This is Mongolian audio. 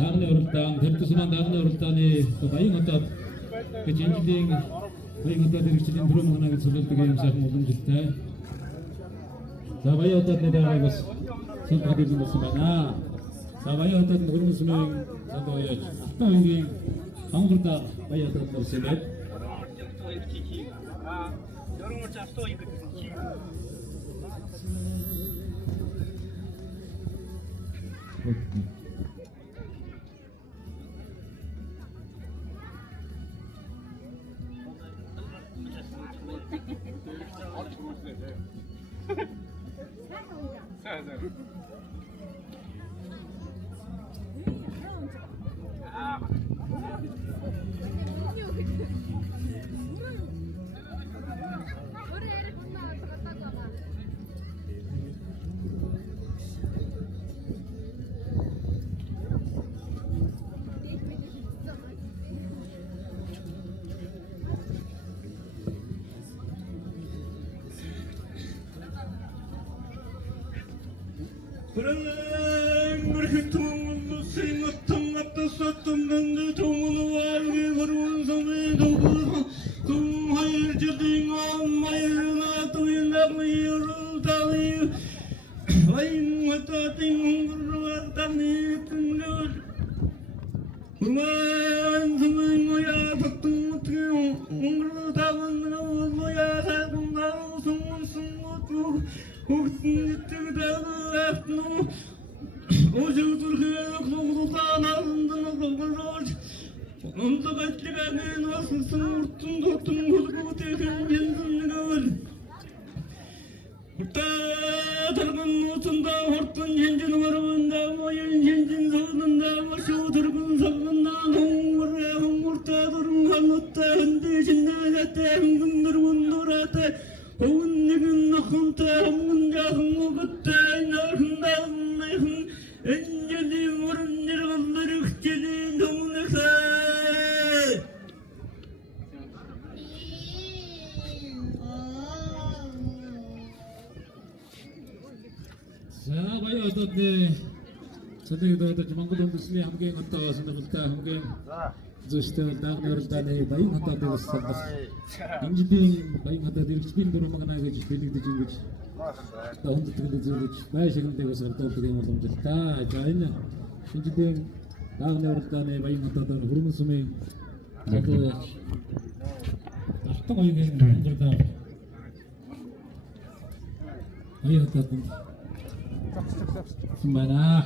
Дагны уралдаан, Тэртусман дагны уралдааны баян хотод гэж энэ жилийн баян хотод иргэжлийн дөрөв мөнгөний цөлөлдөг юм сайхан уламжлалтай. За баян хотод нэдэрээ бас сүүлбэг хэлсэн болсон байна. За баян хотод хөрмөн сүмийн одоо яаж алтан өнгийн хангалттай баян хотод болсон байна. 여름을 잡도 이거 Монгол үндэсний хамгийн одоо сонирхолтой хамгийн зөштэй дагны уралдааны баян хотод болсон бас энэ жилийн баян хотод иргэжлийн дөрөв мөнгөний гэж хэлэгдэж ингэж одоо хүндэтгэл зөвлөж бай шигнэдэг бас гадааддаг юм уламжлалтай. За энэ жилийн дагны уралдааны баян хотод хөрмөн сүмийн одоо алтан оюугийн уралдаан баян хотод байна.